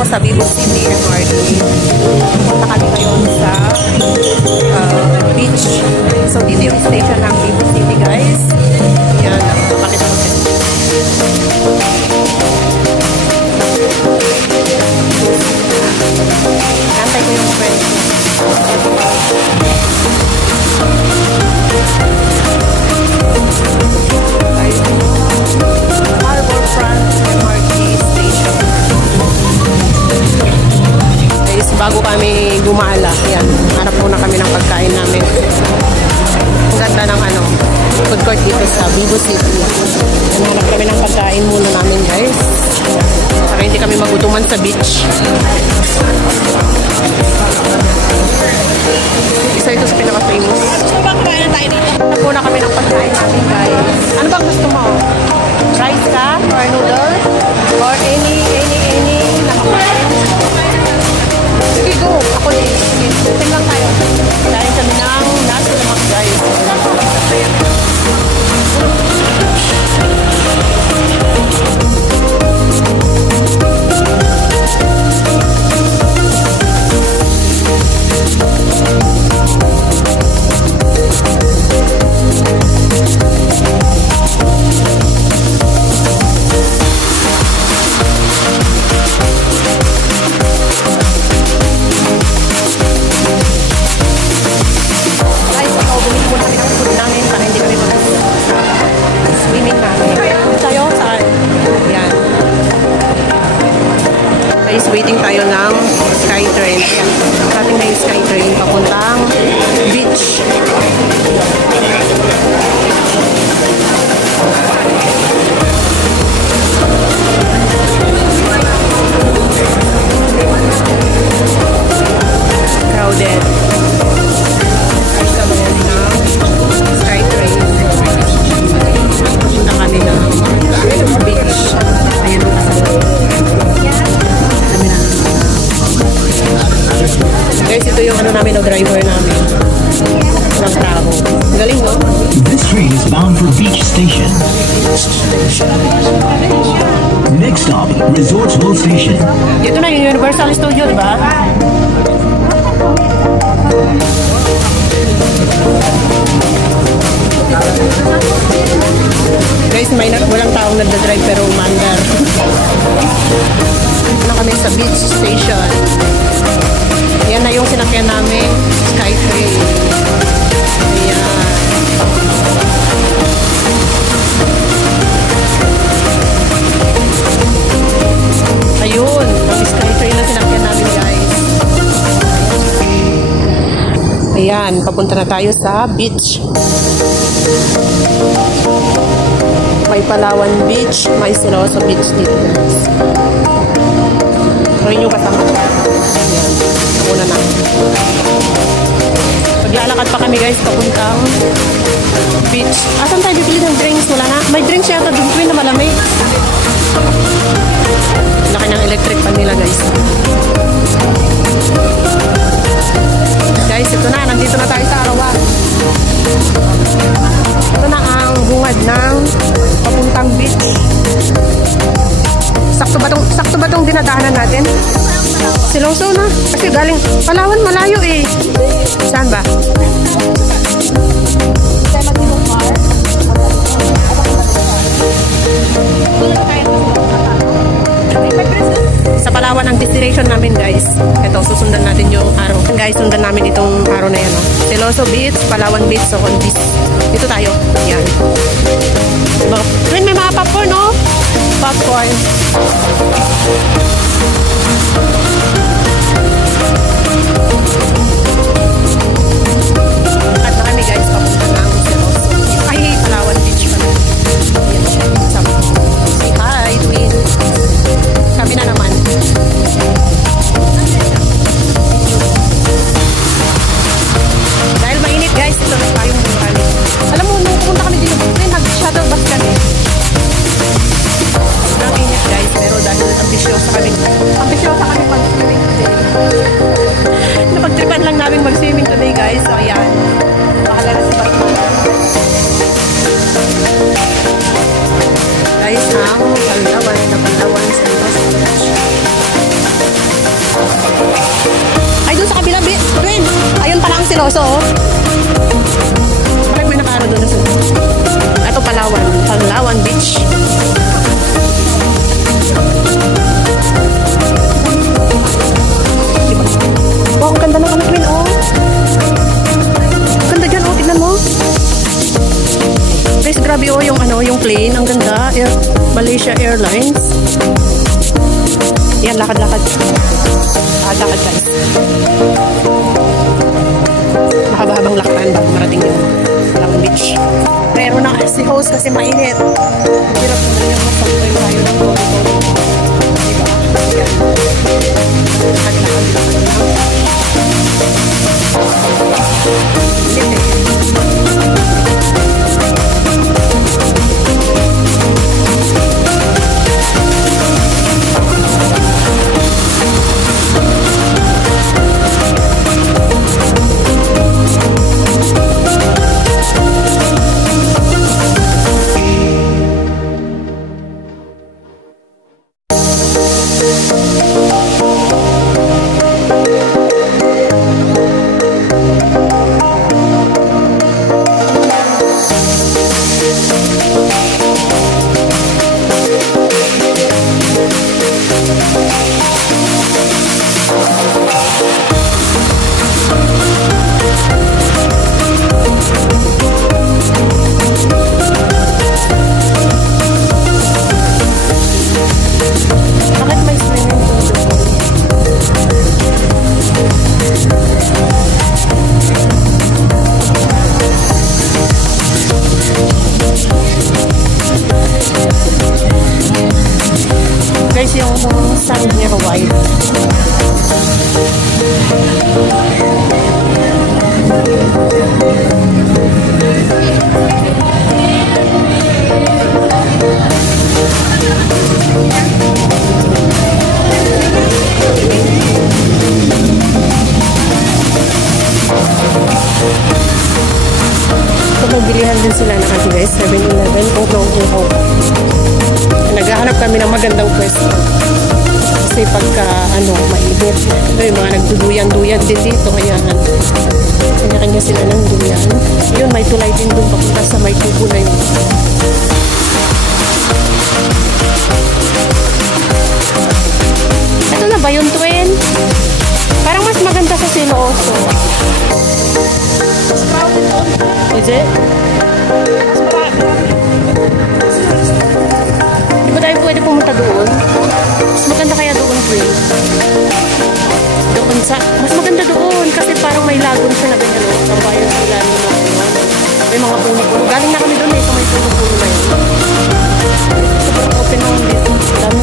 ako sa Vivo City MRT. Punta kami ngayon sa beach. So, dito yung station ng Vivo City, guys. Yan, pakita ko sa'yo. Kantay ko yung friends ko. Harbourfront MRT Station. Guys, bago kami gumala, yan, hanap muna kami ng pagkain namin. Ang ganda ng food court dito sa Vivo City. Hanap kami ng pagkain muna namin, guys, para hindi kami magutuman sa beach. Isa ito sa pinaka-famous. Ano bang kumain na tayo dito? Hanap muna kami ng pagkain namin, guys. Ano bang gusto mo? Rice ka? Or noodle? Or any na makain? Sige, go! Ako din. Sige, lang tayo. Kain kami ng nasi lemak, guys. Waiting tayo ng SkyTrain. Dating na yung SkyTrain papuntang beach. Crowded. Sabayan ng SkyTrain. Papunta kami ng beach. Ayan ang kasabay. Guys, ito yung namin, driver namin. Ng traho. Galing, no? This train is bound for Beach Station. Next stop, Resorts World Station. Dito na yung Universal Studio, diba? Guys, walang taong nagdadrive pero umandar. Ano kami sa beach station. Yan na yung sinakyan namin, SkyTrain. Ayan. Ayun, yung SkyTrain na sinakyan namin, guys. Ayan, papunta na tayo sa beach. May Palawan Beach, may Siloso Beach dito, guys. Pero yung kasama. Ayan, una na. Maglalakad pa kami, guys, papuntang beach. Asan tayo bibili ng drinks? Wala na. May drinks yata doon na malamig. Laki ng electric pan nila, guys. Guys, ito na. Nandito na tayo sa Arawan. Ito na ang bungad ng papuntang beach. Sakto ba tong dinadaanan natin? Siloso na. Kasi galing Palawan, malayo eh. Saan ba? Sa Palawan ang destination namin, guys. Ito, susundan natin yung araw. Guys, sundan namin itong araw na yan. Siloso Beach, Palawan Beach, Socon Beach. Dito tayo. Yan. May mga popcorn, no? Popcorn. At na kami, guys, papunta ng Siloso. Ay, Palawan Beach pa na. Yan siya. Say hi, Twin. Kami na naman. Dahil mainit, guys, ito na tayong bungkali. Alam mo, nung pumunta kami dito, nag-shuttle bus kami. Sobrang init, guys, pero dahil ambisyosa kami Siloso, oh. Bakit may nakaano doon na sila? Ito, Palawan. Palawan Beach. Diba? Oh, ang ganda ng ano, Queen, oh. Ang ganda dyan, oh. Tignan mo. Guys, grabe, oh, yung ano, yung plane. Ang ganda. Malaysia Airlines. Yan, lakad-lakad. Lakad-lakad, guys. Mahaba-habang lakad bago marating yung Palawan Beach. Pero na si host kasi mainit. Hirap naman yung masaktoy tayo ng COVID-19. Diba? Yan. Lakad-lakad lang. Limit eh. Guys, yung sand niya white. So, magbilihan din sila ng ano guys, 7-Eleven kung nauuhaw. Naghahanap kami ng magandang pwesto. Kasi pagka, mainit. Ito yung mga nagduduyan-duyan din dito. Kaya, kanya-kanya sila ng duyan. Yun, may tulay din doon papunta sa may tubo na yun. Ito na ba yung twin? Parang mas maganda sa Siloso. Is it? Di ba tayo pwede pumunta doon? Mas maganda kaya doon, Queen. Doon sa... Mas maganda doon kasi parang may lagon siya na ganyan. Ang bayan sa ilalim na may mga puno-puno. Galing na kami doon sa may puno-puno na yun. Sobrang open naman dito. Dami